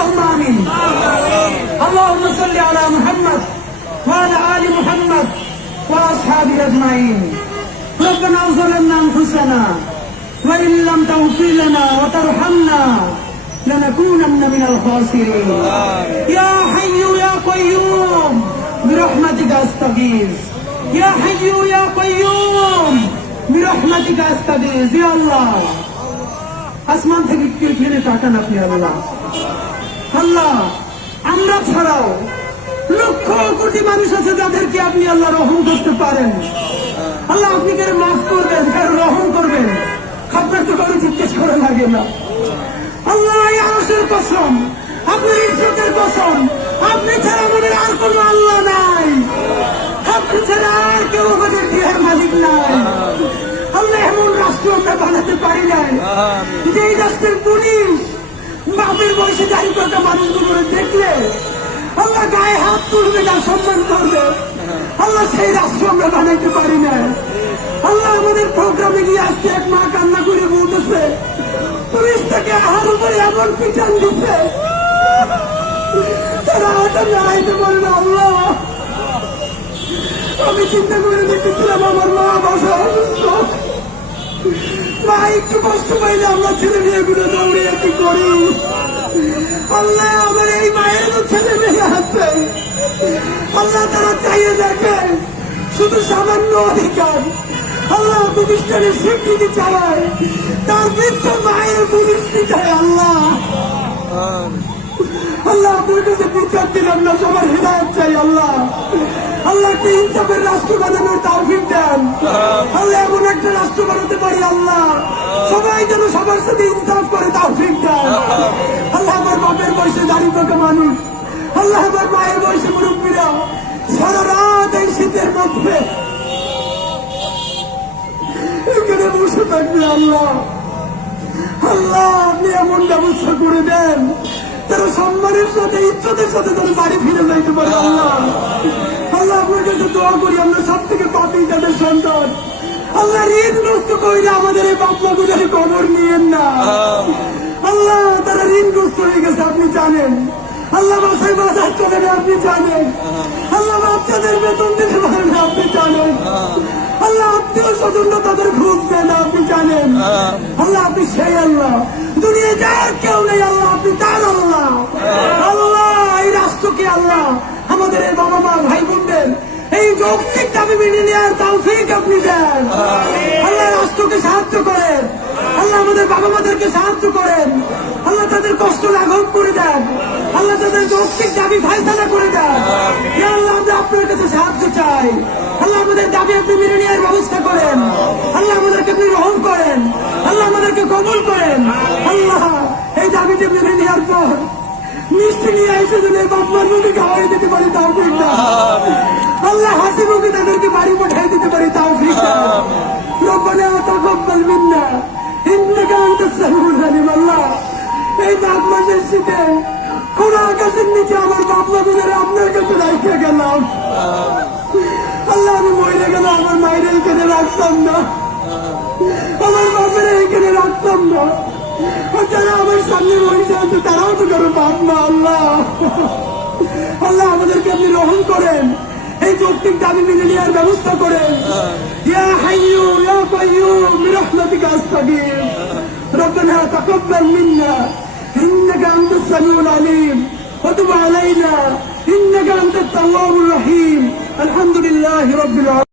اللهم آمين. اللهم صل على محمد وعلى آل محمد وأصحابه أجمعين. ربنا ظلمنا أنفسنا وإن لم تغفر لنا وترحمنا لنكونن من الخاسرين. يا حي يا قيوم برحمتك أستغيث. يا حي يا قيوم برحمتك أستغيث. يا الله. اسمان থেকে ফিরে তাকান আপনি আল্লাহ আল্লাহ আমরা ছাড়াও লক্ষ কোটি মানুষ আছে যাদেরকে আপনি আল্লাহ রহম করতে পারেন। আল্লাহ আপনি কারও মাফ করবেন কারও রহম করবেন? আপনার তো কারও জিজ্ঞেস করা লাগে না। আল্লাহ আরশের কসম আপনার ইজ্জতের কসম আপনি ছাড়া আমাদের আর কোনো আল্লাহ নাই। আপনি ছাড়া আর কেউ আমাদের দেহের মালিক নাই। আল্লাহ এমন রাষ্ট্র আমরা বানাতে পারি নাই বাপের বয়সে থাকা মানুষগুলো দেখলে, আল্লাহ গায়ে হাত তুলবে না সম্মান করবে। আল্লাহ সেই রাষ্ট্র আমরা বানাইতে পারি না। আল্লাহ আমাদের প্রোগ্রামে গিয়ে আসছে এক মা কান্না করে বলতেছে, পুলিশ থেকে আহার উপরে এমন পিটান দিচ্ছে, তারা হাতে দাঁড়াইতে পারে আল্লাহ। আমি চিন্তা করে দেখতেছিলাম আমার মা বাসা মা একটু কষ্ট পাইলে আমরা ছেলে মেয়েগুলো দৌড়িয়ে কি করি। আল্লাহ আমার এই মায়ের ছেলে মেয়ে আছে আল্লাহ তারা চাইয়ে দেখে, শুধু সামান্য অধিকার। আল্লাহ প্রতিষ্ঠানের স্বীকৃতি চালায় তার বৃদ্ধ মায়ের পুলিশ আল্লাহ। আল্লাহ আপনার বিচার দিলাম না, সবার হৃদায়ত চাই আল্লাহ। আল্লাহ কি ইনসাফের রাষ্ট্র বানানোর তাওফিক দেন। আল্লাহ এমন একটা রাষ্ট্র বানাতে পারি আল্লাহ। সবাই যেন সবার সাথে ইনসাফ করে তাওফিক দেন। সারা রাত এই শীতের মধ্যে। এখানে বসে থাকবে আল্লাহ। আল্লাহ আপনি এমন ব্যবস্থা করে দেন তারা সম্মানের সাথে ইচ্ছতের সাথে তারা বাড়ি ফিরে যাইতে পারে আল্লাহ। আল্লাহ আপনার কাছে দোয়া করি আমরা সব থেকে পাপি তাদের সন্তান। আল্লাহ ঋণগ্রস্ত কইরা আমাদের এই বাপমা গুলোর খবর নিয়েন না। আল্লাহ তারা ঋণগ্রস্ত হয়ে গেছে আপনি জানেন। আল্লাহ বাসায় চলে না আপনি জানেন। আল্লাহ বাচ্চাদের বেতন দিতে পারেন না, আপনি জানেন। আল্লাহ আত্মীয় স্বজনরা তাদের ঘুষ দেয় না, আপনি জানেন। আল্লাহ, আপনি সেই আল্লাহ। দুনিয়া যার কেউ নেই আল্লাহ, আপনি তার আল্লাহ। আল্লাহ, এই রাষ্ট্রকে আল্লাহ? আমাদের এই বাবা মা ভাই বোনদের এই যৌক্তিক দাবি মেনে নেওয়ার তৌফিক আপনি দেন। আল্লাহ রাষ্ট্রকে সাহায্য করেন। আল্লাহ আমাদের বাবা মাদেরকে সাহায্য করেন। আল্লাহ তাদের কষ্ট লাঘব করে দেন। আল্লাহ তাদের যৌক্তিক দাবি ফাইসালা করে দেন। আল্লাহ, আমরা আপনার কাছে সাহায্য চাই। আল্লাহ আমাদের দাবি আপনি মেনে নেওয়ার ব্যবস্থা করেন। আল্লাহ আমাদেরকে আপনি রহম করেন। আল্লাহ আমাদেরকে কবুল করেন। আল্লাহ, এই দাবিটি মেনে নেওয়ার পর, মিষ্টি নিয়ে এসে যদি বাপমার মুখে খাওয়াই দিতে পারি তাও বাপ মাসের শীতে কোন আকাশের নিচে আমার বাপ মাদের আপনার কাছে রাখতে গেলাম আল্লাহ আমি মহিলা গেল আমার মায়ের এখানে রাখতাম না আমার বাপের এখানে রাখতাম না আর যারা আমার সামনে মহিলা আছে তারাও তো কারো বাপ মা আল্লাহ আল্লাহ আমাদেরকে আপনি রহম করেন এই যৌক্তিক দাবি মেনে নেওয়ার ব্যবস্থা করেন ইয়া হাইয়ু ইয়া কাইয়ুম বিরহমাতিকা আস্তাগীর ربنا تقبل منا انك انت السميع العليم. وتب علينا إنك أنت التواب الرحيم. الحمد لله رب العالمين.